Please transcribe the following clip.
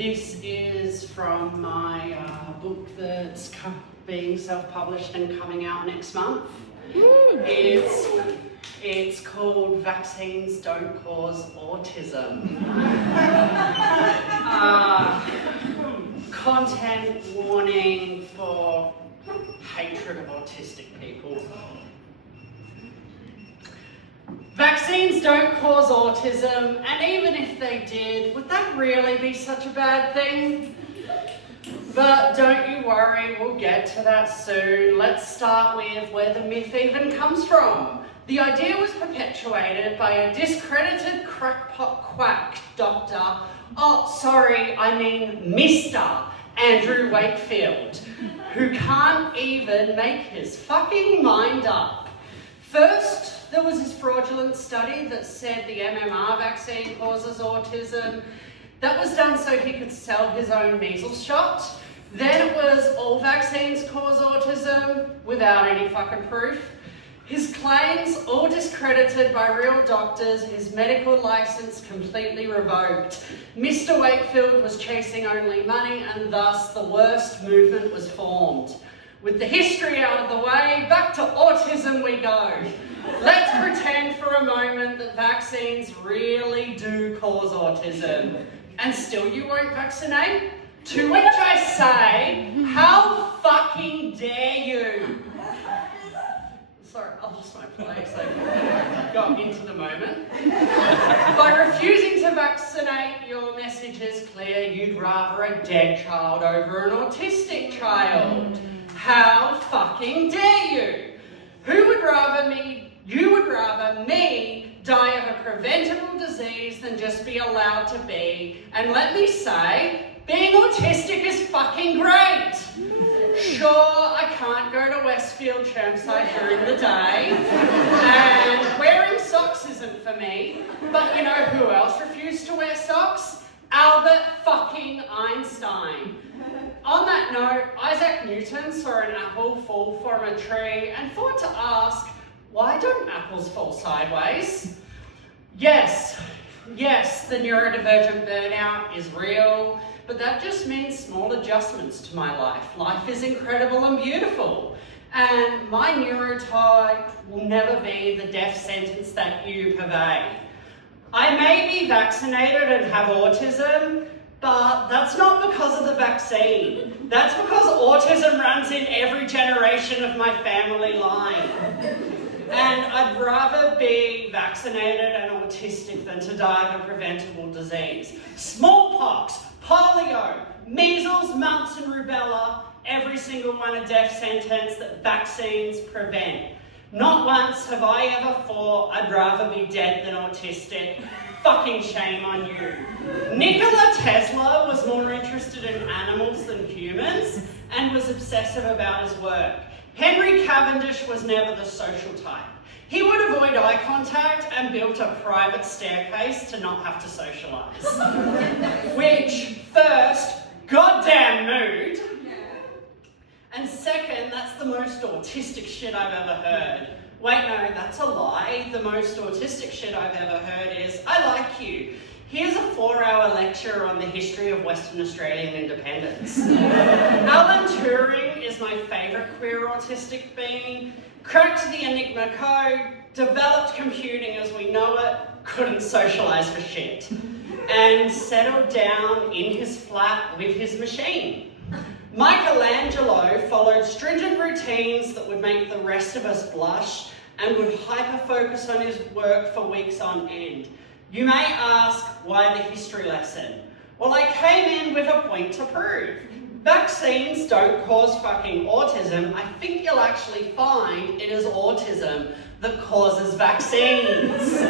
This is from my book that's being self-published and coming out next month. It's called Vaccines Don't Cause Autism. Content warning for hatred of autistic people. Vaccines don't cause autism, and even if they did, would that really be such a bad thing? But don't you worry, we'll get to that soon. Let's start with where the myth even comes from. The idea was perpetuated by a discredited crackpot quack doctor, Mr. Andrew Wakefield, who can't even make his fucking mind up. First, there was this fraudulent study that said the MMR vaccine causes autism. That was done so he could sell his own measles shot. Then it was all vaccines cause autism without any fucking proof. His claims all discredited by real doctors, his medical license completely revoked. Mr. Wakefield was chasing only money, and thus the worst movement was formed. With the history out of the way, back to autism we go. Let's pretend for a moment that vaccines really do cause autism. And still you won't vaccinate? To which I say, how fucking dare you? Sorry, I lost my place. I got into the moment. By refusing to vaccinate, your message is clear. You'd rather a dead child over an autistic child. How fucking dare you? You would rather me die of a preventable disease than just be allowed to be. And let me say, being autistic is fucking great. Sure, I can't go to Westfield Chermside during the day, and wearing socks isn't for me, but you know who else refused to wear socks? Albert fucking Einstein. On that note, Isaac Newton saw an apple fall from a tree and thought to ask, why don't apples fall sideways? Yes, the neurodivergent burnout is real, but that just means small adjustments to my life. Life is incredible and beautiful, and my neurotype will never be the death sentence that you purvey. I may be vaccinated and have autism, but that's not because of the vaccine. That's because autism runs in every generation of my family line. And I'd rather be vaccinated and autistic than to die of a preventable disease. Smallpox, polio, measles, mumps and rubella, every single one a death sentence that vaccines prevent. Not once have I ever thought I'd rather be dead than autistic. Fucking shame on you. Nikola Tesla was more interested in animals than humans and was obsessive about his work. Henry Cavendish was never the social type. He would avoid eye contact and built a private staircase to not have to socialise. Which, first, goddamn mood. And second, that's the most autistic shit I've ever heard. Wait, no, that's a lie. The most autistic shit I've ever heard is, I like you. Here's a 4-hour lecture on the history of Western Australian independence. Alan Turing is my favourite queer autistic being. Cracked the Enigma code, developed computing as we know it, couldn't socialise for shit, and settled down in his flat with his machine. Michelangelo followed stringent routines that would make the rest of us blush and would hyper-focus on his work for weeks on end. You may ask, why the history lesson? Well, I came in with a point to prove. Vaccines don't cause fucking autism. I think you'll actually find it is autism that causes vaccines.